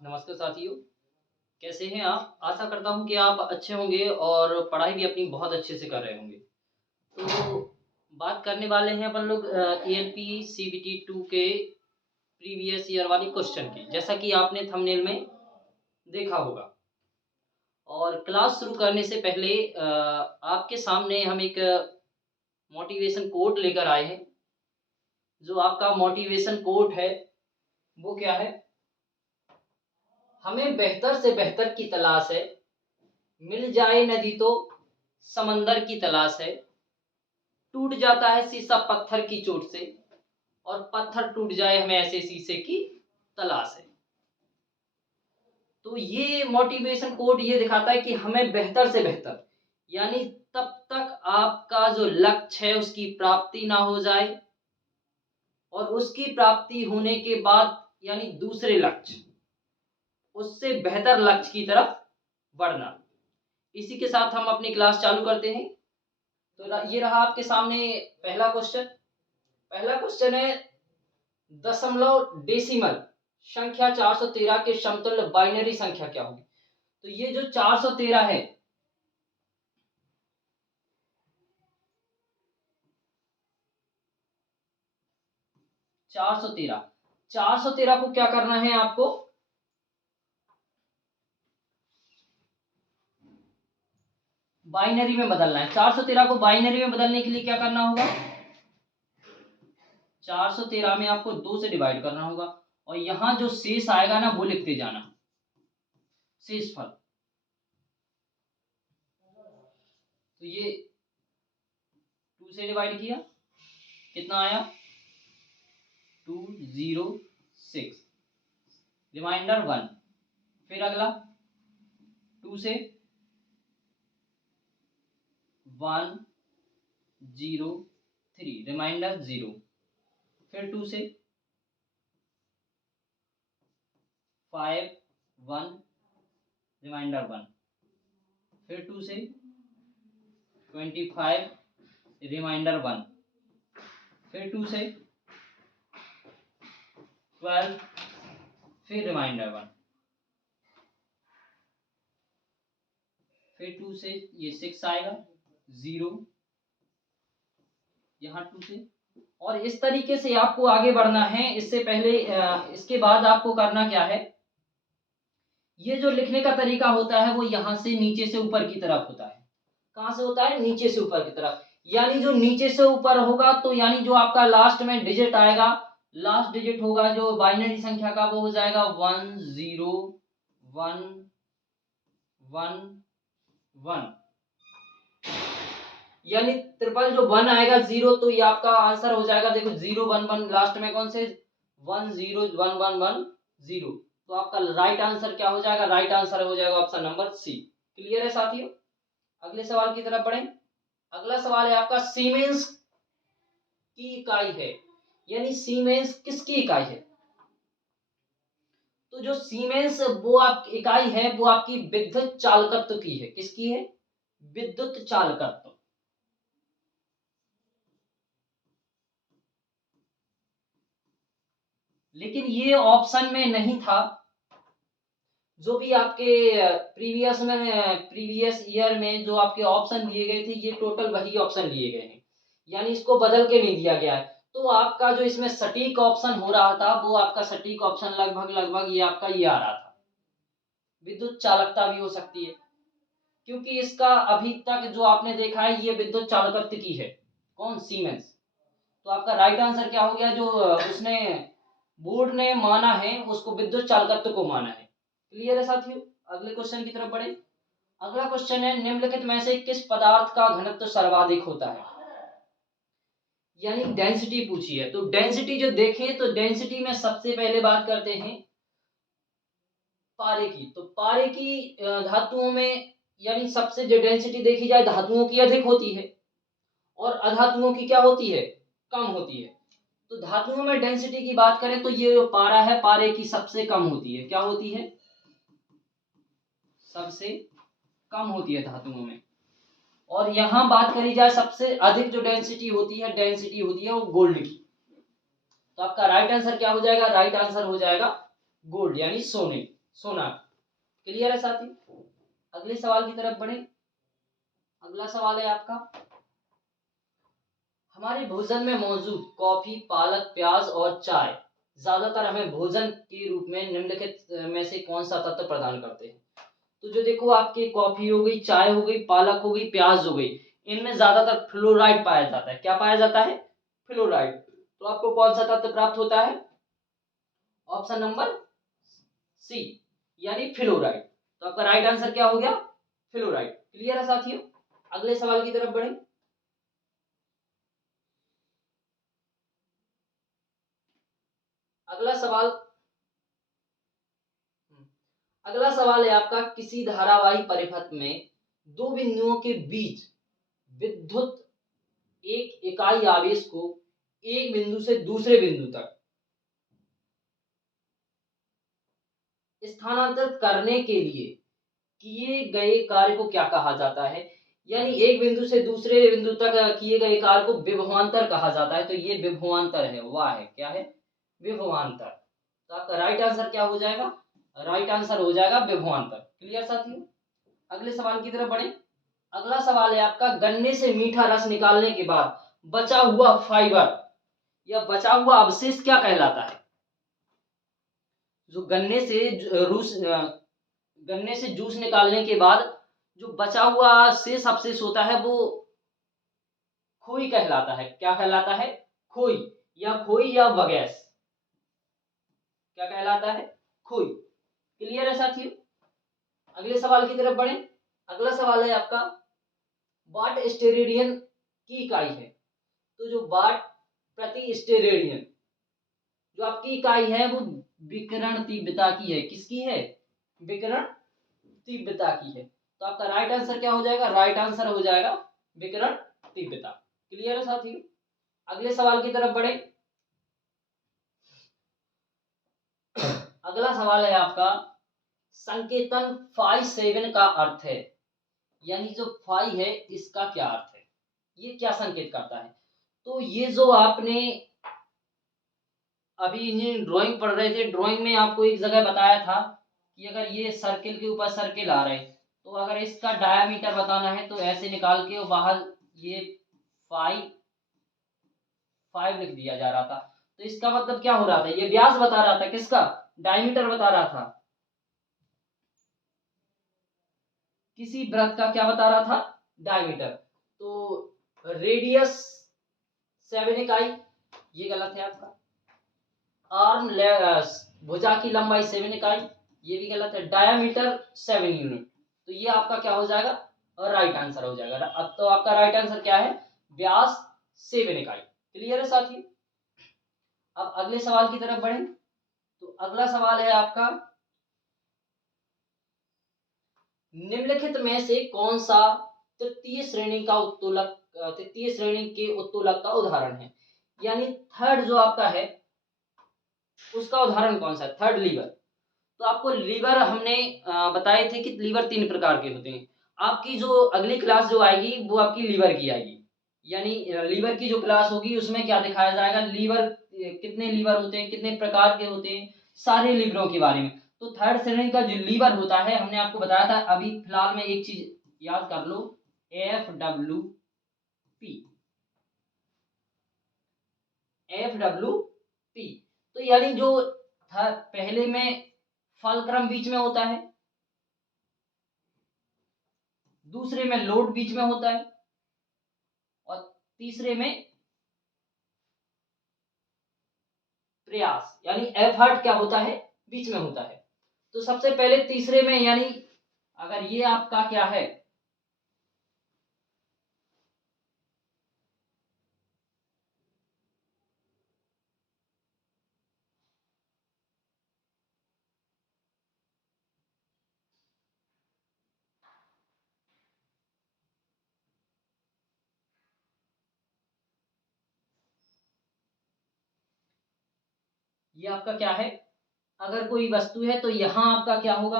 नमस्कार साथियों, कैसे हैं आप? आशा करता हूँ कि आप अच्छे होंगे और पढ़ाई भी अपनी बहुत अच्छे से कर रहे होंगे। तो बात करने वाले हैं अपन लोग एएलपी सीबीटी 2 के प्रीवियस ईयर वाली क्वेश्चन की, जैसा कि आपने थंबनेल में देखा होगा। और क्लास शुरू करने से पहले आपके सामने हम एक मोटिवेशन कोट लेकर आए हैं। जो आपका मोटिवेशन कोट है, वो क्या है? हमें बेहतर से बेहतर की तलाश है, मिल जाए नदी तो समंदर की तलाश है, टूट जाता है शीशा पत्थर की चोट से, और पत्थर टूट जाए हमें ऐसे शीशे की तलाश है। तो ये मोटिवेशन कोट ये दिखाता है कि हमें बेहतर से बेहतर, यानी तब तक आपका जो लक्ष्य है उसकी प्राप्ति ना हो जाए, और उसकी प्राप्ति होने के बाद यानी दूसरे लक्ष्य, उससे बेहतर लक्ष्य की तरफ बढ़ना। इसी के साथ हम अपनी क्लास चालू करते हैं। तो ये रहा आपके सामने पहला क्वेश्चन। पहला क्वेश्चन है, दशमलव डेसिमल संख्या 413 के समतुल्य बाइनरी संख्या क्या होगी? तो ये जो 413 है, चार सौ तेरह को क्या करना है आपको? बाइनरी में बदलना है। 413 को बाइनरी में बदलने के लिए क्या करना होगा? 413 में आपको 2 से डिवाइड करना होगा, और यहां जो शेष आएगा ना वो लिखते जाना, शेषफल। तो ये 2 से डिवाइड किया, कितना आया? 206, रिमाइंडर 1। फिर अगला 2 से 103, रिमाइंडर 0। फिर 2 से 51, रिमाइंडर 1। फिर 2 से 25, रिमाइंडर 1। फिर 2 से 12, फिर रिमाइंडर 1। फिर 2 से ये 6 आएगा, 0, यहाँ 2 से, और इस तरीके से आपको आगे बढ़ना है। इससे पहले इसके बाद आपको करना क्या है? ये जो लिखने का तरीका होता है वो यहाँ से नीचे से ऊपर की तरफ होता है। कहाँ से होता है? नीचे से ऊपर की तरफ। यानी जो नीचे से ऊपर होगा तो यानी जो आपका लास्ट में डिजिट आएगा, लास्ट डिजिट होगा जो बाइनरी संख्या का, वो हो जाएगा 10111। यानी ट्रिपल जो 1 आएगा 0, तो ये आपका आंसर हो जाएगा। देखो 011 लास्ट में कौन से? 10111 0। तो आपका राइट आंसर क्या हो जाएगा? राइट आंसर हो जाएगा ऑप्शन नंबर सी। क्लियर है साथियों? अगले सवाल की तरफ बढ़ें। अगला सवाल है आपका, सीमेंस की इकाई है, यानी सीमेंस किसकी इकाई है? तो जो सीमेंस वो आप इकाई है वो आपकी विद्युत चालकत्व की है। किसकी है? विद्युत चालकत्व। लेकिन ये ऑप्शन में नहीं था। जो भी आपके प्रीवियस ईयर में जो आपके ऑप्शन दिए गए थे, ये टोटल वही ऑप्शन लिए गए हैं, यानी इसको बदल के नहीं दिया गया है। तो आपका जो इसमें सटीक ऑप्शन हो रहा था, वो आपका सटीक ऑप्शन लगभग लगभग ये आपका ये आ रहा था, विद्युत चालकता भी हो सकती है, क्योंकि इसका अभी तक जो आपने देखा है ये विद्युत चालकत्व की है। कौन? सीमेंस। तो आपका राइट आंसर क्या हो गया? जो उसने बोर्ड ने माना है उसको विद्युत चालकत्व को माना है। क्लियर है साथियों? अगले क्वेश्चन की तरफ बढ़े। अगला क्वेश्चन है, निम्नलिखित में से किस पदार्थ का घनत्व सर्वाधिक होता है? यानी डेंसिटी पूछी है। तो डेंसिटी जो देखें तो डेंसिटी में सबसे पहले बात करते हैं पारे की। तो पारे की धातुओं में, यानी सबसे जो डेंसिटी देखी जाए धातुओं की अधिक होती है, और अधातुओं की क्या होती है? कम होती है। तो धातुओं में डेंसिटी की बात करें तो ये जो पारा है, पारे की सबसे कम होती है। क्या होती है? सबसे कम होती है धातुओं में। और यहां बात करी जाए सबसे अधिक जो डेंसिटी होती है वो गोल्ड की। तो आपका राइट आंसर क्या हो जाएगा? राइट आंसर हो जाएगा गोल्ड, यानी सोने। सोना। क्लियर है साथी? अगले सवाल की तरफ बढ़े। अगला सवाल है आपका, हमारे भोजन में मौजूद कॉफी, पालक, प्याज और चाय ज्यादातर हमें भोजन के रूप में निम्नलिखित में से कौन सा तत्व प्रदान करते हैं? तो जो देखो आपकी कॉफी हो गई, चाय हो गई, पालक हो गई, प्याज हो गई, इनमें ज्यादातर फ्लोराइड पाया जाता है। क्या पाया जाता है? फ्लोराइड। तो आपको कौन सा तत्व प्राप्त होता है? ऑप्शन नंबर सी, यानी फ्लोराइड। तो आपका राइट आंसर क्या हो गया? फ्लोराइड। क्लियर है साथियों? अगले सवाल की तरफ बढ़े। अगला सवाल अगला सवाल है आपका, किसी धारावाही परिपथ में दो बिंदुओं के बीच विद्युत एक इकाई आवेश को एक बिंदु से दूसरे बिंदु तक स्थानांतरित करने के लिए किए गए कार्य को क्या कहा जाता है? यानी एक बिंदु से दूसरे बिंदु तक किए गए कार्य को विभवांतर कहा जाता है। तो ये विभवांतर है, वाह है, क्या है? विभवांतर। तो आपका राइट आंसर क्या हो जाएगा? राइट आंसर हो जाएगा विभवांतर। क्लियर साथियों? अगले सवाल की तरफ बढ़े। अगला सवाल है आपका, गन्ने से मीठा रस निकालने के बाद बचा हुआ फाइबर या बचा हुआ अवशेष क्या कहलाता है? जो गन्ने से जूस निकालने के बाद जो बचा हुआ शेष अवशेष होता है वो खोई कहलाता है। क्या कहलाता है? खोई या बगैस। क्या कहलाता है? खोई। क्लियर है साथियों? अगले सवाल की तरफ बढ़े। अगला सवाल है आपका, वाट स्टेरेडियन की इकाई है। तो जो वाट प्रति स्टेरेडियन जो आपकी इकाई है वो विकिरण तीव्रता की है। किसकी है? विकिरण तीव्रता की है। तो आपका राइट आंसर क्या हो जाएगा? राइट आंसर हो जाएगा विकिरण तीव्रता। क्लियर है साथियों? अगले सवाल की तरफ बढ़े। अगला सवाल है आपका, संकेतन फाई 7 का अर्थ है, यानी जो फाई है इसका क्या अर्थ है? ये क्या संकेत करता है? तो ये जो आपने अभी इंजीनियरिंग ड्राइंग पढ़ रहे थे, ड्राइंग में आपको एक जगह बताया था कि अगर ये सर्किल के ऊपर सर्किल आ रहे तो अगर इसका डायामीटर बताना है तो ऐसे निकाल के और बाहर ये 5 लिख दिया जा रहा था। तो इसका मतलब क्या हो रहा था? ये व्यास बता रहा था, किसका? डायमीटर बता रहा था। किसी वृत्त का क्या बता रहा था? डायमीटर। तो रेडियस 7 इकाई, ये गलत है आपका। आर्म भुजा की लंबाई 7 इकाई, ये भी गलत है। डायामीटर 7 यूनिट, तो ये आपका क्या हो जाएगा? और राइट आंसर हो जाएगा। अब तो आपका राइट आंसर क्या है? व्यास 7 इकाई। क्लियर है साथियों? अब अगले सवाल की तरफ बढ़ें। तो अगला सवाल है आपका, निम्नलिखित में से कौन सा तृतीय श्रेणी के उत्तोलक का उदाहरण है? यानी थर्ड जो आपका है उसका उदाहरण कौन सा है? Third lever. तो आपको लीवर हमने बताए थे कि लीवर 3 प्रकार के होते हैं। आपकी जो अगली क्लास जो आएगी वो आपकी लीवर की आएगी, यानी लीवर की जो क्लास होगी उसमें क्या दिखाया जाएगा? लीवर कितने लीवर होते हैं, कितने प्रकार के होते हैं, सारे लीवरों के बारे में। तो थर्ड श्रेणी का जो लीवर होता है हमने आपको बताया था। अभी फिलहाल में एक चीज याद कर लो, FWP। FWP तो यानी जो पहले में फलक्रम बीच में होता है, दूसरे में लोड बीच में होता है और तीसरे में प्रयास यानी एफर्ट क्या होता है? बीच में होता है। तो सबसे पहले तीसरे में, यानी अगर ये आपका क्या है? ये आपका क्या है? अगर कोई वस्तु है तो यहां आपका क्या होगा?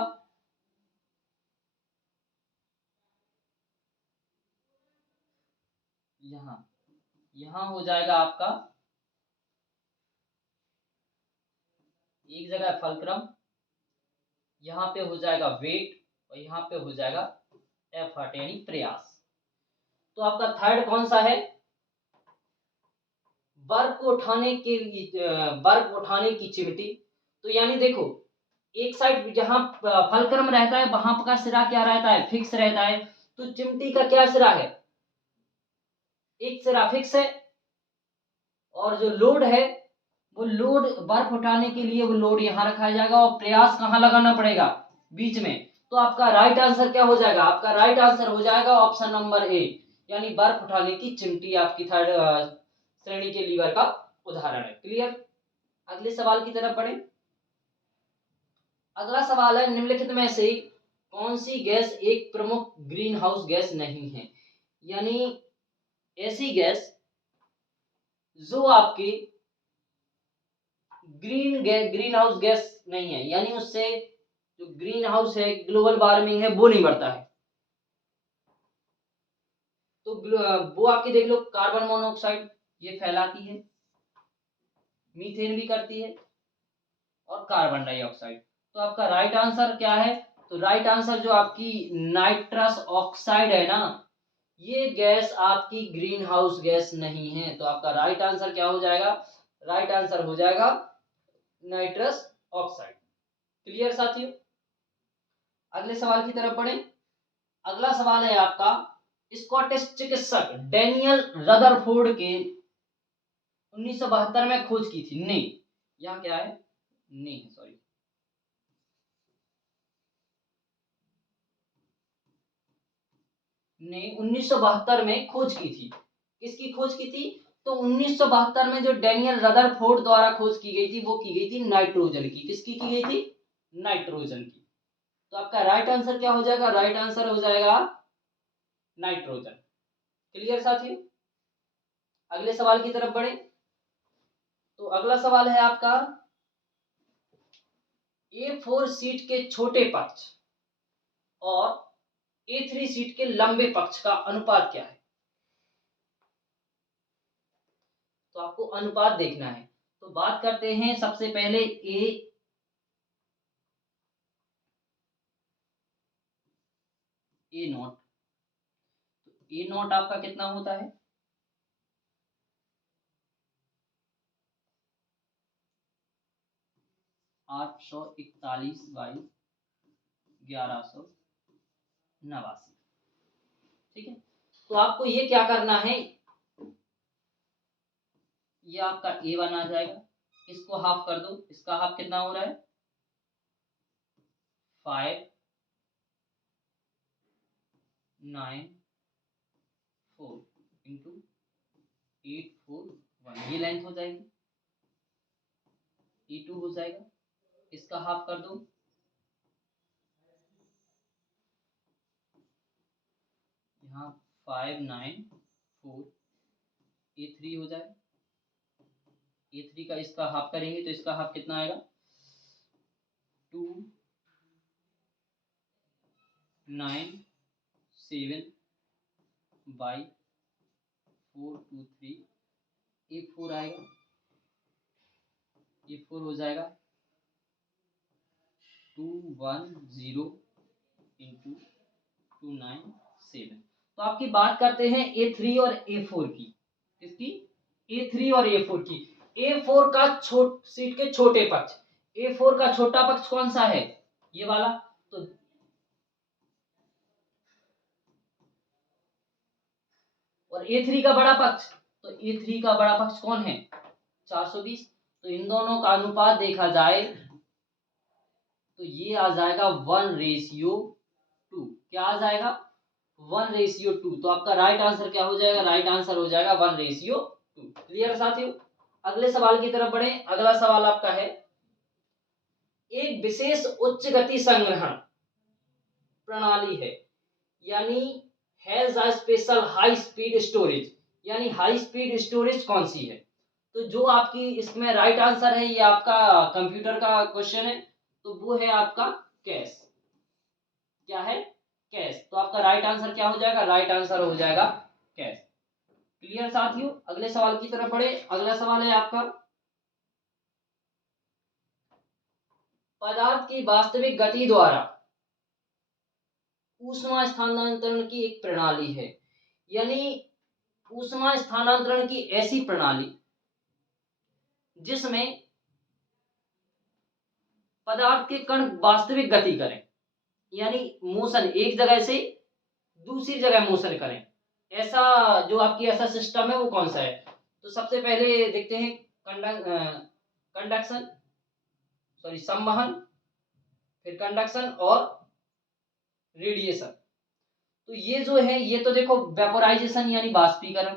यहां यहां हो जाएगा आपका एक जगह फलक्रम यहाँ पे हो जाएगा वेट और यहाँ पे हो जाएगा एफर्ट यानी प्रयास। तो आपका थर्ड कौन सा है? बर्फ उठाने के लिए बर्फ उठाने की चिमटी। तो यानी देखो, एक साइड जहां फलक्रम रहता है वहां का सिरा क्या रहता है? फिक्स रहता है। तो चिमटी का क्या सिरा है? एक सिरा फिक्स है, और जो लोड है वो लोड बर्फ उठाने के लिए वो लोड यहाँ रखा जाएगा और प्रयास कहाँ लगाना पड़ेगा? बीच में। तो आपका राइट आंसर क्या हो जाएगा? आपका राइट आंसर हो जाएगा ऑप्शन नंबर ए, यानी बर्फ उठाने की चिमटी आपकी थर्ड श्रेणी के लीवर का उदाहरण है। क्लियर? अगले सवाल की तरफ बढ़े। अगला सवाल है, निम्नलिखित में से कौन सी गैस एक प्रमुख ग्रीन हाउस गैस नहीं है? यानी ऐसी गैस जो आपकी ग्रीन हाउस गैस नहीं है, यानी उससे जो ग्रीन हाउस है, ग्लोबल वार्मिंग है, वो नहीं बढ़ता है। तो वो आपकी देख लो, कार्बन मोनोऑक्साइड ये फैलाती है, मीथेन भी करती है, और कार्बन डाइऑक्साइड। तो आपका राइट आंसर क्या है? तो राइट आंसर जो आपकी नाइट्रस ऑक्साइड है ना, ये गैस आपकी ग्रीन हाउस गैस नहीं है। तो आपका राइट आंसर क्या हो जाएगा? राइट आंसर हो जाएगा नाइट्रस ऑक्साइड। क्लियर साथियों? अगले सवाल की तरफ बढ़े। अगला सवाल है आपका, स्कॉटिश चिकित्सक डैनियल रदरफोर्ड के 1972 में खोज की थी। नहीं, यहाँ क्या है? नहीं, सॉरी, ने 1972 में खोज की थी। किसकी खोज की थी? तो 1972 में जो डैनियल रदरफोर्ड द्वारा खोज की गई थी वो की गई थी नाइट्रोजन की। किसकी की गई थी? नाइट्रोजन की। तो आपका राइट आंसर क्या हो जाएगा? राइट आंसर हो जाएगा नाइट्रोजन। क्लियर साथियों? अगले सवाल की तरफ बढ़े। तो अगला सवाल है आपका, A4 सीट के छोटे पक्ष और A3 सीट के लंबे पक्ष का अनुपात क्या है? तो आपको अनुपात देखना है। तो बात करते हैं सबसे पहले ए नॉट। तो ए नॉट आपका कितना होता है? 841 बाई 1189। ठीक है, तो आपको ये क्या करना है, ये आपका A1 आ जाएगा, इसको हाफ कर दो, इसका हाफ कितना हो रहा है? 594 इंटू 841, ये लेंथ हो जाएगी। E2 हो जाएगा, इसका हाफ कर दो, यहाँ 594, A3 हो जाएगा। A3 का इसका हाफ करेंगे तो इसका हाफ कितना आएगा? 297 बाई 423, A4 आएगा, A4 हो जाएगा 210 इंटू 297। तो आपकी बात करते हैं A3 और A4 की। किसकी? A3 और A4 की। A4 का सीट के छोटे पक्ष, A4 का छोटा पक्ष कौन सा है? ये वाला। तो और A3 का बड़ा पक्ष, तो A3 का बड़ा पक्ष कौन है? 420। तो इन दोनों का अनुपात देखा जाए तो ये आ जाएगा 1:2। क्या आ जाएगा? 1:2। तो आपका राइट आंसर क्या हो जाएगा? राइट आंसर हो जाएगा 1:2। क्लियर साथियों? अगले सवाल की तरफ बढ़े। अगला सवाल आपका है, एक विशेष उच्च गति संग्रहण प्रणाली है, यानी has a special high speed storage, यानी हाई स्पीड स्टोरेज कौन सी है? तो जो आपकी इसमें राइट आंसर है, ये आपका कंप्यूटर का क्वेश्चन है, तो वो है आपका कैश। क्या है? कैश। तो आपका राइट आंसर क्या हो जाएगा? राइट आंसर हो जाएगा कैश। क्लियर साथियों? अगले सवाल की तरफ बढ़े। अगला सवाल है आपका, पदार्थ की वास्तविक गति द्वारा ऊष्मा स्थानांतरण की एक प्रणाली है। यानी ऊष्मा स्थानांतरण की ऐसी प्रणाली जिसमें पदार्थ के कण वास्तविक गति करें, यानी मोशन एक जगह से दूसरी जगह मोशन करें, ऐसा जो आपकी ऐसा सिस्टम है वो कौन सा है? तो सबसे पहले देखते हैं कंडक्शन, सॉरी संवहन, फिर कंडक्शन और रेडिएशन। तो ये जो है ये तो देखो वेपोराइजेशन यानी बाष्पीकरण,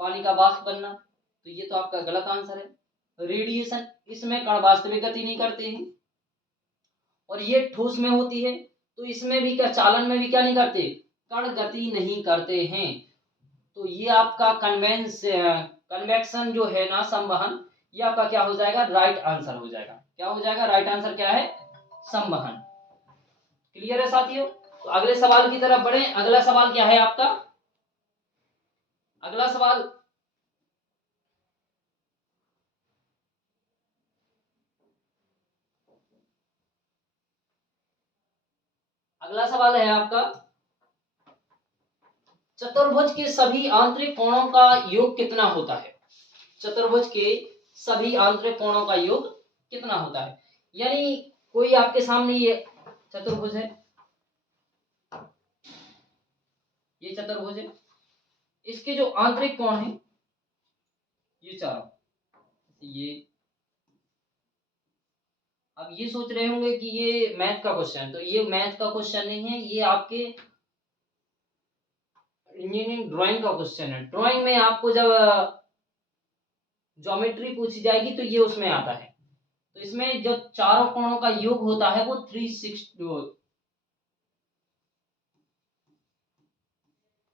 पानी का वाष्प बनना, तो ये तो आपका गलत आंसर है। रेडिएशन, इसमें कण वास्तविक गति नहीं करते हैं, और ये ठोस में होती है तो इसमें भी क्या, चालन में भी क्या नहीं करते, कण गति नहीं करते हैं। तो ये आपका कन्वेक्शन जो है ना, संवहन, ये आपका क्या हो जाएगा, राइट आंसर हो जाएगा। क्या हो जाएगा, राइट आंसर क्या है, संवहन। क्लियर है साथियों? तो अगले सवाल की तरफ बढ़े। अगला सवाल क्या है आपका? अगला सवाल है आपका, चतुर्भुज के सभी आंतरिक कोणों का योग कितना होता है? चतुर्भुज के सभी आंतरिक कोणों का योग कितना होता है? यानी कोई आपके सामने ये चतुर्भुज है, ये चतुर्भुज है, इसके जो आंतरिक कोण है ये चारों, ये, अब ये सोच रहे होंगे कि ये मैथ का क्वेश्चन है, तो ये मैथ का क्वेश्चन नहीं है, ये आपके इंजीनियरिंग ड्राइंग का क्वेश्चन है। ड्राइंग में आपको जब ज्योमेट्री पूछी जाएगी तो ये उसमें आता है। तो इसमें जो चारों कोणों का योग होता है वो 360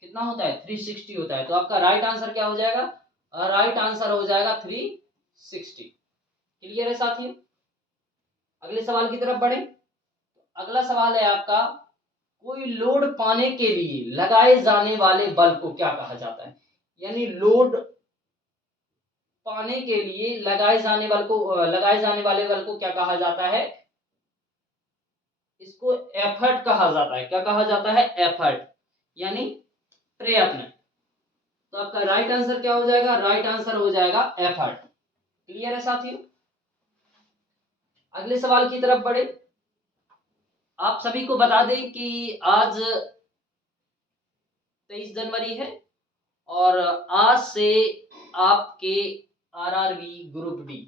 कितना होता है, 360 होता है। तो आपका राइट आंसर क्या हो जाएगा, राइट आंसर हो जाएगा 360। क्लियर है साथियों? अगले सवाल की तरफ बढ़े। अगला सवाल है आपका, कोई लोड पाने के लिए लगाए जाने वाले बल को क्या कहा जाता है? यानी लोड पाने के लिए लगाए जाने वाले बल को क्या कहा जाता है? इसको एफर्ट कहा जाता है। क्या कहा जाता है, एफर्ट, यानी प्रयत्न। तो आपका राइट आंसर क्या हो जाएगा, राइट आंसर हो जाएगा एफर्ट। क्लियर है साथियों? अगले सवाल की तरफ बढ़े। आप सभी को बता दें कि आज 23 जनवरी है और आज से आपके RRB group D,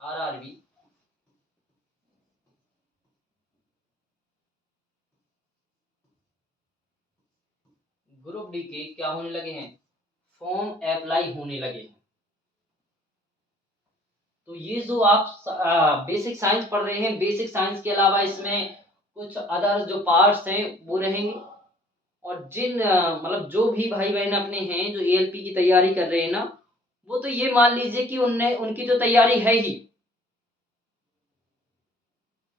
RRB group D के क्या होने लगे हैं, फॉर्म अप्लाई होने लगे हैं। तो ये जो आप बेसिक साइंस पढ़ रहे हैं, बेसिक साइंस के अलावा इसमें कुछ अदर जो पार्ट्स हैं वो रहेंगे। और जिन मतलब जो भी भाई बहन अपने हैं जो एएलपी की तैयारी कर रहे हैं ना, वो तो ये मान लीजिए कि उनकी जो तैयारी है ही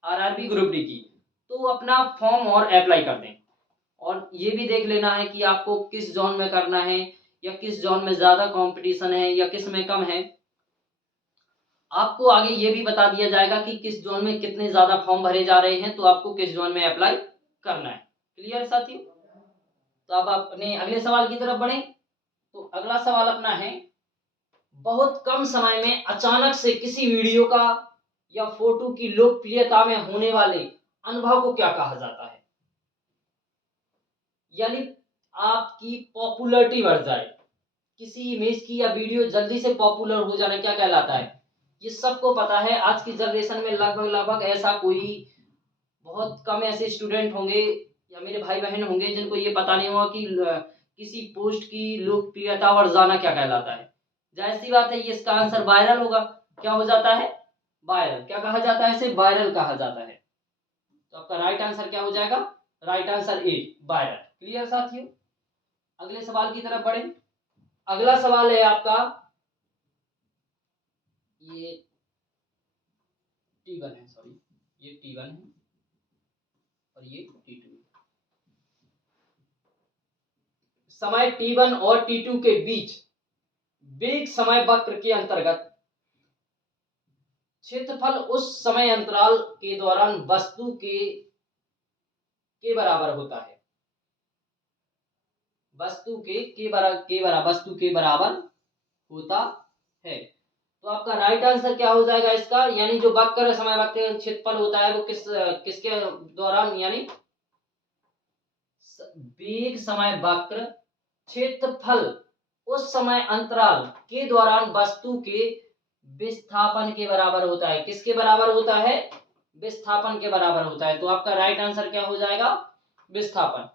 आरआरबी ग्रुप डी की, तो अपना फॉर्म और अप्लाई कर दें। और ये भी देख लेना है कि आपको किस जोन में करना है, या किस जोन में ज्यादा कंपटीशन है या किस में कम है। आपको आगे ये भी बता दिया जाएगा कि किस जोन में कितने ज्यादा फॉर्म भरे जा रहे हैं, तो आपको किस जोन में अप्लाई करना है। क्लियर साथियों? तो अब अपने अगले सवाल की तरफ बढ़ें। तो अगला सवाल अपना है, बहुत कम समय में अचानक से किसी वीडियो का या फोटो की लोकप्रियता में होने वाले अनुभव को क्या कहा जाता है? यानी आपकी पॉपुलैरिटी बढ़ जाए, किसी इमेज की या वीडियो जल्दी से पॉपुलर हो जाना क्या कहलाता है? ये सबको पता है। आज की जनरेशन में लगभग लगभग ऐसा कोई बहुत कम ऐसे स्टूडेंट होंगे या मेरे भाई बहन होंगे जिनको ये पता नहीं होगा कि किसी पोस्ट की लोकप्रियता बढ़ जाना क्या कहलाता है। जाहिर सी बात है ये इसका आंसर वायरल होगा। क्या हो जाता है, वायरल। क्या कहा जाता है इसे, वायरल कहा जाता है। तो आपका राइट आंसर क्या हो जाएगा, right answer A, viral. Clear साथियों? अगले सवाल की तरफ बढ़े। अगला सवाल है आपका, ये T1 है, सॉरी ये T1 है और ये T2 है। समय T1 और T2 के बीच वेग समय वक्र के अंतर्गत क्षेत्रफल उस समय अंतराल के दौरान वस्तु के बराबर होता है। वस्तु के बराबर होता है। तो आपका राइट आंसर क्या हो जाएगा इसका, यानी जो वक्र समय वक्र क्षेत्रफल होता है वो किसके दौरान, यानी वेग समय वक्र क्षेत्रफल उस समय अंतराल के दौरान वस्तु के विस्थापन के बराबर होता है। किसके बराबर होता है? विस्थापन के बराबर होता है। तो आपका राइट आंसर क्या हो जाएगा? विस्थापन।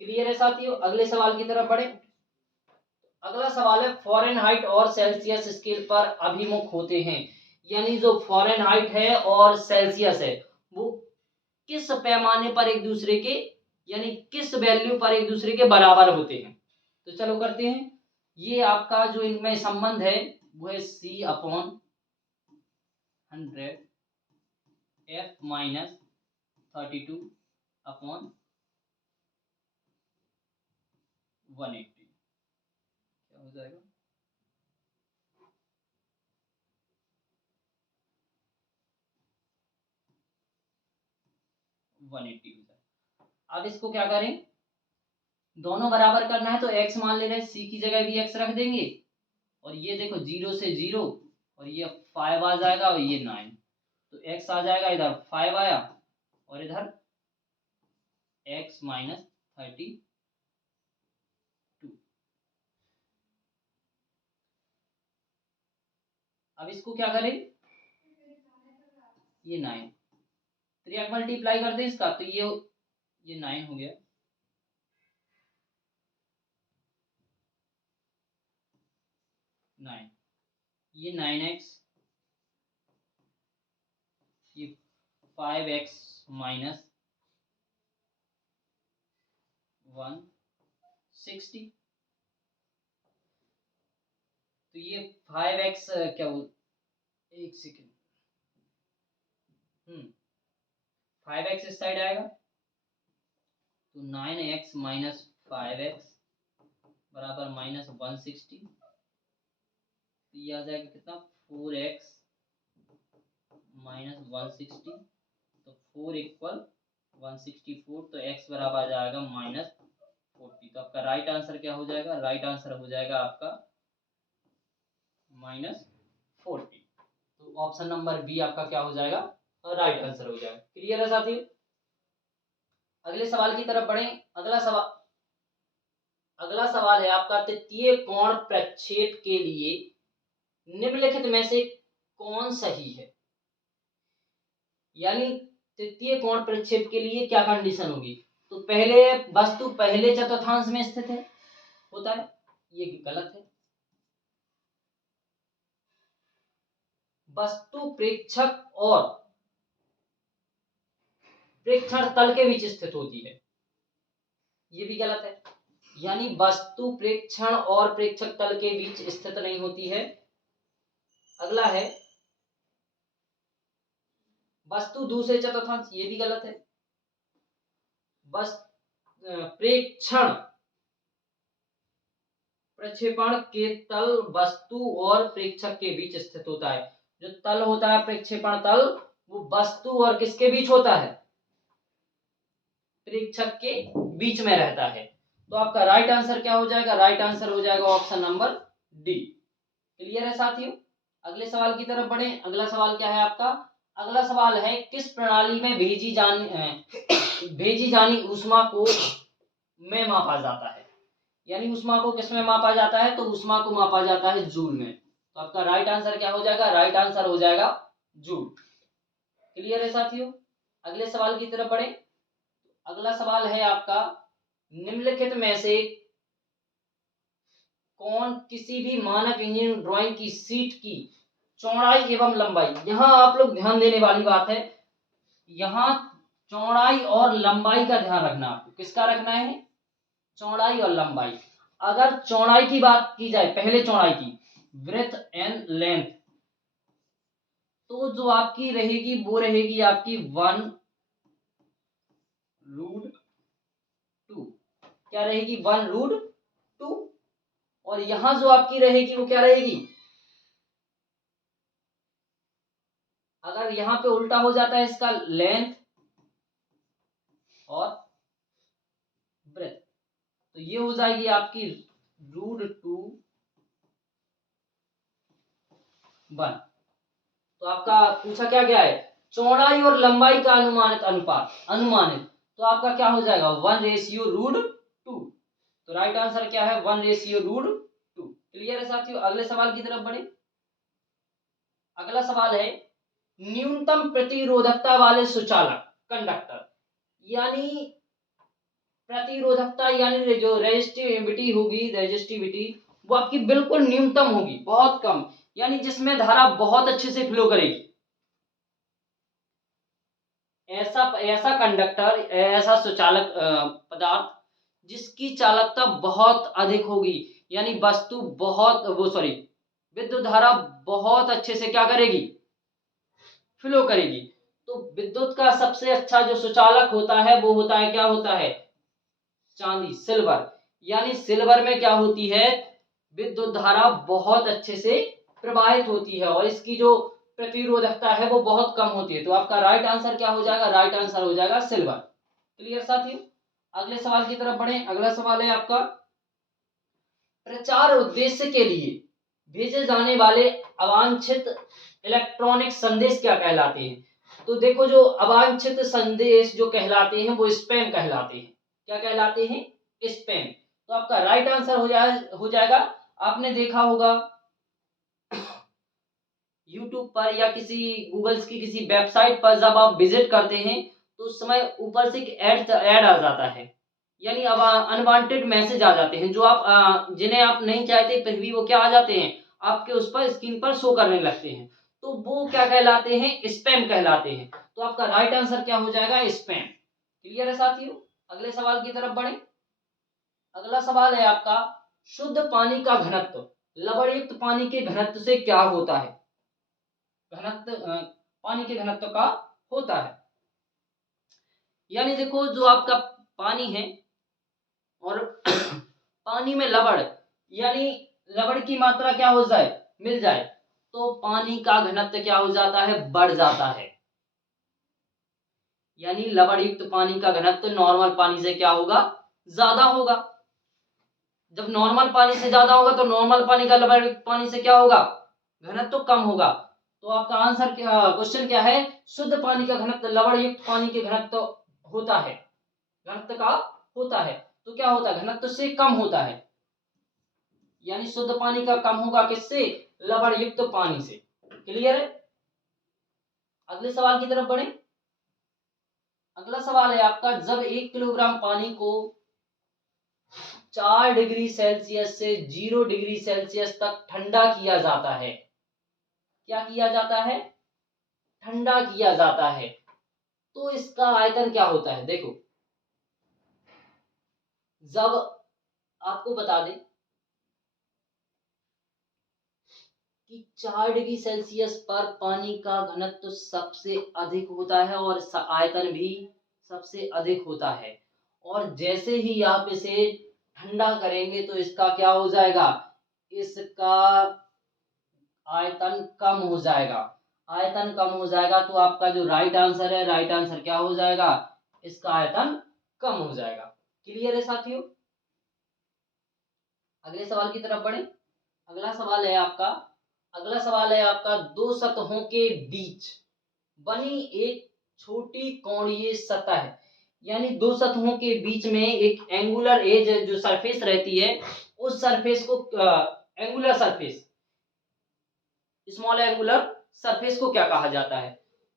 क्लियर है साथियों? अगले सवाल की तरफ बढ़े। अगला सवाल है फ़ारेनहाइट और सेल्सियस स्केल पर अभिमुख होते हैं, यानी जो फ़ारेनहाइट है और सेल्सियस है वो किस पैमाने पर एक दूसरे के, यानी किस वैल्यू पर एक दूसरे के बराबर होते हैं। तो चलो करते हैं। ये आपका जो इनमें संबंध है वो है C/100 F - 32/180 क्या हो जाएगा? अब इसको क्या करें, दोनों बराबर करना है तो x मान ले रहे हैं, c की जगह भी x रख देंगे और ये देखो 0 से 0 और ये 5 आ जाएगा और ये 9, तो x आ जाएगा, इधर 5 आया और इधर x - 32। अब इसको क्या करें, ये 9 3 मल्टीप्लाई कर दे इसका, तो ये 9 हो गया। ये 9x, ये 5x माइनस 160, तो ये 5x क्या बोल, एक सेकेंड, 5x इस साइड आएगा तो 9x माइनस 5x बराबर माइनस 160, तो ये आ जाएगा कितना, 4x माइनस 160, तो 4 इक्वल 164, तो x बराबर आ जाएगा माइनस 40। तो आपका राइट आंसर क्या हो जाएगा? राइट आंसर हो जाएगा आपका माइनस 40। तो ऑप्शन नंबर बी आपका क्या हो जाएगा? राइट आंसर हो जाएगा। क्लियर है साथियों? अगले सवाल की तरफ बढ़े। अगला सवाल है आपका तृतीय कोण प्रक्षेप के लिए निम्नलिखित में से कौन सही है, यानी तृतीय कोण प्रक्षेप के लिए क्या कंडीशन होगी। तो पहले वस्तु पहले चतुर्थांश में स्थित है, होता है, ये गलत है। वस्तु प्रेक्षक और प्रेक्षण तल के बीच स्थित होती है, ये भी गलत है। यानी वस्तु प्रेक्षण और प्रेक्षक तल के बीच स्थित नहीं होती है। अगला है वस्तु दूसरे चतुर्थांश, ये भी गलत है। बस प्रेक्षण प्रक्षेपण के तल वस्तु और प्रेक्षक के बीच स्थित होता है। जो तल होता है प्रक्षेपण तल, वो वस्तु और किसके बीच होता है? प्रेक्षक के बीच में रहता है। तो आपका राइट आंसर क्या हो जाएगा? राइट आंसर हो जाएगा ऑप्शन नंबर डी। क्लियर है साथियों? अगले सवाल की तरफ बढ़े। अगला सवाल क्या है आपका? अगला सवाल है किस प्रणाली में भेजी जानी ऊष्मा को में मापा जाता है, यानी ऊष्मा को किस में मापा जाता है? तो ऊष्मा को मापा जाता है जूल में। तो आपका राइट आंसर क्या हो जाएगा? राइट आंसर हो जाएगा जूल। क्लियर है साथियों? अगले सवाल की तरफ बढ़े। अगला सवाल है आपका निम्नलिखित में से कौन किसी भी मानक इंजीनियरिंग ड्राइंग की सीट की चौड़ाई एवं लंबाई, यहां आप लोग ध्यान देने वाली बात है, यहां चौड़ाई और लंबाई का ध्यान रखना। आपको किसका रखना है? चौड़ाई और लंबाई। अगर चौड़ाई की बात की जाए, पहले चौड़ाई की, ब्रेथ एंड लेंथ, तो जो आपकी रहेगी वो रहेगी आपकी 1/2। क्या रहेगी? 1/2। और यहां जो आपकी रहेगी वो क्या रहेगी, अगर यहां पे उल्टा हो जाता है इसका लेंथ और ब्रेथ, तो ये हो जाएगी आपकी √2 1। तो आपका पूछा क्या गया है, चौड़ाई और लंबाई का अनुमानित अनुपात, अनुमानित, तो आपका क्या हो जाएगा 1:√2। तो राइट आंसर क्या है 1:√2। क्लियर है साथियों, अगले सवाल की तरफ बढ़े। अगला सवाल है न्यूनतम प्रतिरोधकता वाले सुचालक कंडक्टर, यानी प्रतिरोधकता यानी जो रेजिस्टिविटी होगी, रेजिस्टिविटी वो आपकी बिल्कुल न्यूनतम होगी, बहुत कम, यानी जिसमें धारा बहुत अच्छे से फ्लो करेगी, ऐसा ऐसा कंडक्टर, ऐसा सुचालक पदार्थ जिसकी चालकता बहुत अधिक होगी, यानी वस्तु बहुत वो सॉरी विद्युत धारा बहुत अच्छे से क्या करेगी, फ्लो करेगी। तो विद्युत का सबसे अच्छा जो सुचालक होता है वो होता है, क्या होता है, चांदी, सिल्वर। यानी सिल्वर में क्या होती है, विद्युत धारा बहुत अच्छे से प्रवाहित होती है और इसकी जो प्रतिरोधकता है वो बहुत कम होती है। तो आपका राइट आंसर क्या हो जाएगा, राइट आंसर हो जाएगा सिल्वर। क्लियर साथियों, अगले सवाल की तरफ बढ़े। अगला सवाल है आपका प्रचार उद्देश्य के लिए भेजे जाने वाले अवांछित इलेक्ट्रॉनिक संदेश क्या कहलाते हैं। तो देखो जो अवांछित संदेश जो कहलाते हैं वो स्पैम कहलाते हैं। क्या कहलाते हैं, स्पैम। तो आपका राइट आंसर हो जाएगा, आपने देखा होगा यूट्यूब पर या किसी गूगल्स की किसी वेबसाइट पर जब आप विजिट करते हैं तो उस समय ऊपर से एक ऐड आ जाता है, यानी अब अनवांटेड मैसेज आ जाते हैं जो आप जिन्हें आप नहीं चाहते फिर भी वो क्या आ जाते हैं, आपके उस पर स्क्रीन पर शो करने लगते हैं, तो वो क्या कहलाते हैं, स्पैम कहलाते हैं। तो आपका राइट आंसर क्या हो जाएगा, स्पैम। क्लियर है साथियों, अगले सवाल की तरफ बढ़े। अगला सवाल है आपका शुद्ध पानी का घनत्व लवणयुक्त पानी के घनत्व से क्या होता है, घनत्व पानी के घनत्व का होता है। यानी देखो जो आपका पानी है और पानी में लवण, यानी लवण की मात्रा क्या हो जाए, मिल जाए, तो पानी का घनत्व क्या हो जाता है, बढ़ जाता है। यानी लवण युक्त पानी का घनत्व नॉर्मल पानी से क्या होगा, ज्यादा होगा। जब नॉर्मल पानी से ज्यादा होगा तो नॉर्मल पानी का लवण युक्त पानी से क्या होगा, घनत्व कम होगा। तो आपका आंसर क्या, क्वेश्चन क्या है, शुद्ध पानी का घनत्व लवण युक्त पानी के घनत्व होता है, घनत्व का होता है, तो क्या होता है, घनत्व से कम होता है। यानी शुद्ध पानी का कम होगा किससे, लवण युक्त पानी से। क्लियर है, अगले सवाल की तरफ बढ़े। अगला सवाल है आपका जब 1 किलोग्राम पानी को 4 डिग्री सेल्सियस से 0 डिग्री सेल्सियस तक ठंडा किया जाता है, क्या किया जाता है, ठंडा किया जाता है, तो इसका आयतन क्या होता है। देखो जब आपको बता दें कि 4 डिग्री सेल्सियस पर पानी का घनत्व सबसे अधिक होता है और आयतन भी सबसे अधिक होता है, और जैसे ही आप इसे ठंडा करेंगे तो इसका क्या हो जाएगा, इसका आयतन कम हो जाएगा, आयतन कम हो जाएगा। तो आपका जो राइट आंसर है, राइट आंसर क्या हो जाएगा, इसका आयतन कम हो जाएगा। क्लियर है साथियों, अगले सवाल की तरफ बढ़े। अगला सवाल है आपका, अगला सवाल है आपका दो सतहों के बीच बनी एक छोटी कोणीय सतह, यानी दो सतहों के बीच में एक एंगुलर एज जो सरफेस रहती है, उस सरफेस को angular surface, small angular surface को क्या कहा जाता है।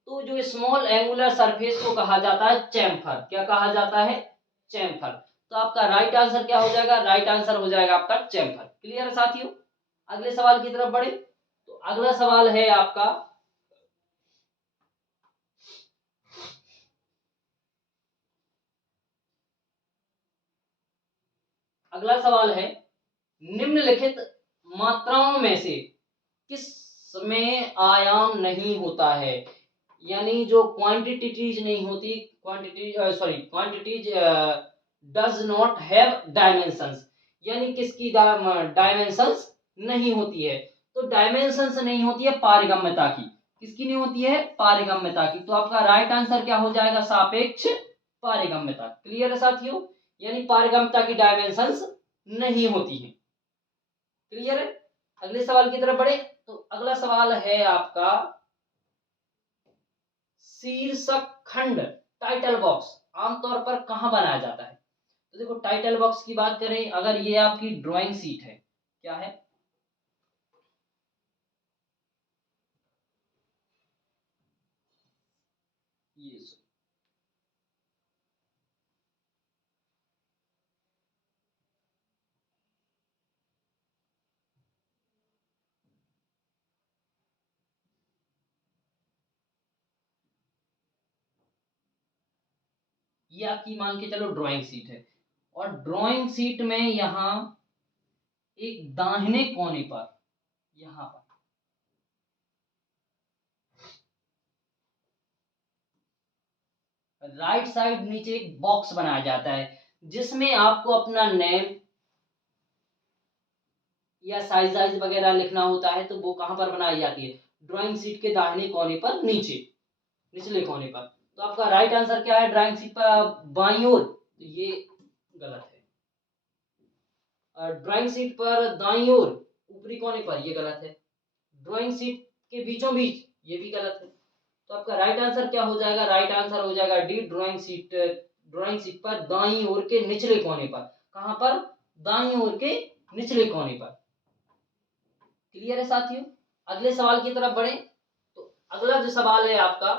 तो जो स्मॉल एंगुलर सरफेस को कहा जाता है चैम्फर, क्या कहा जाता है, चैम्फर। तो आपका राइट आंसर क्या हो जाएगा, राइट आंसर हो जाएगा आपका चैम्फर। क्लियर है साथियों, अगले सवाल की तरफ बढ़े। तो अगला सवाल है आपका अगला सवाल है निम्नलिखित मात्राओं में से किस में आयाम नहीं होता है, यानी जो क्वांटिटीज नहीं होती, quantities does not have dimensions, यानी किसकी डायमेंशंस नहीं होती है। तो डायमेंशंस नहीं होती है पारगम्यता की। किसकी नहीं होती है? पारगम्यता की। तो आपका राइट आंसर क्या हो जाएगा? सापेक्ष पारगम्यता। क्लियर है साथियों? यानी पारगम्यता की डायमेंशंस नहीं होती है। क्लियर है? अगले सवाल की तरफ बढ़े। तो अगला सवाल है आपका शीर्षक खंड टाइटल बॉक्स आमतौर पर कहां बनाया जाता है? तो देखो टाइटल बॉक्स की बात करें, अगर ये आपकी ड्राइंग शीट है, क्या है? ये ये आपकी मान के चलो ड्राइंग शीट है, और ड्राइंग शीट में यहाँ एक दाहिने कोने पर, यहाँ पर राइट साइड नीचे एक बॉक्स बनाया जाता है, जिसमें आपको अपना नेम या साइज वगैरह लिखना होता है। तो वो कहां पर बनाई जाती है? ड्राइंग शीट के दाहिने कोने पर, नीचे निचले कोने पर। तो आपका राइट आंसर क्या है? ड्राइंग शीट पर बाईं ओर। तो ये गलत है। ड्राइंग शीट पर दाईं ओर ऊपरी कोने पर, ये गलत है। ड्राइंग शीट के बीचों बीच, ये भी गलत है। तो आपका राइट आंसर क्या हो जाएगा? राइट आंसर हो जाएगा डी, ड्राइंग शीट पर दाईं ओर के निचले कोने पर। कहां पर? दाईं ओर के निचले कोने पर। क्लियर है साथियों? अगले सवाल की तरफ बढ़े। तो अगला जो सवाल है आपका,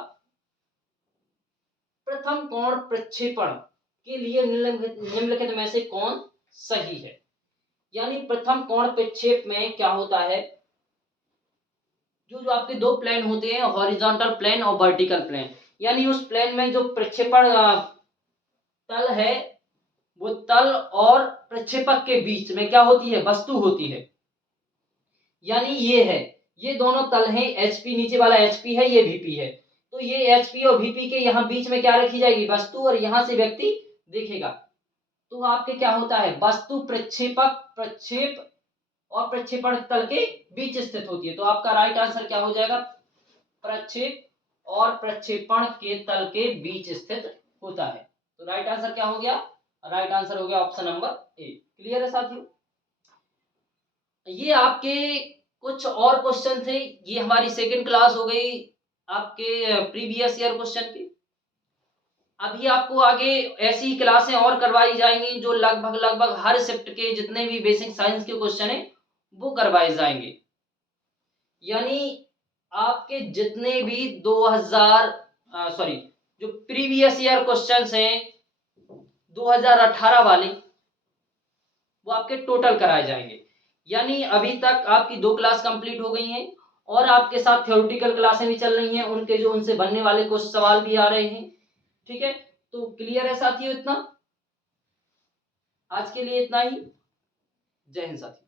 प्रथम कोण प्रक्षेपण के लिए निम्नलिखित में से कौन सही है? यानी प्रथम कोण प्रक्षेप में क्या होता है? जो जो आपके दो प्लेन होते हैं, हॉरिजॉन्टल प्लेन और वर्टिकल प्लेन, यानी उस प्लेन में जो प्रक्षेपण तल है, वो तल और प्रक्षेपक के बीच में क्या होती है? वस्तु होती है। यानी ये है, ये दोनों तल हैं, एचपी नीचे वाला एचपी है, ये वीपी है। तो ये एचपी और वीपी के यहाँ बीच में क्या रखी जाएगी? वस्तु, और यहां से व्यक्ति देखेगा। तो आपके क्या होता है? वस्तु प्रक्षेपक, प्रक्षेप और प्रक्षेपण तल के बीच स्थित होती है। तो आपका राइट आंसर क्या हो जाएगा? प्रक्षेप और प्रक्षेपण के तल के बीच स्थित होता है। तो राइट आंसर क्या हो गया? राइट आंसर हो गया ऑप्शन नंबर ए। क्लियर है साथियों? ये आपके कुछ और क्वेश्चन थे। ये हमारी सेकंड क्लास हो गई आपके प्रीवियस ईयर क्वेश्चन की। अभी आपको आगे ऐसी ही क्लासें और करवाई जाएंगी, जो लगभग लगभग हर शिफ्ट के जितने भी बेसिक साइंस के क्वेश्चन हैं वो करवाए जाएंगे। यानी आपके जितने भी 2000 सॉरी जो प्रीवियस ईयर क्वेश्चंस हैं 2018 वाले, वो आपके टोटल कराए जाएंगे। यानी अभी तक आपकी 2 क्लास कंप्लीट हो गई हैं, और आपके साथ थ्योरेटिकल क्लासें भी चल रही हैं, उनके जो उनसे बनने वाले कुछ सवाल भी आ रहे हैं। ठीक है, तो क्लियर है साथियों? इतना आज के लिए इतना ही। जय हिंद साथियों।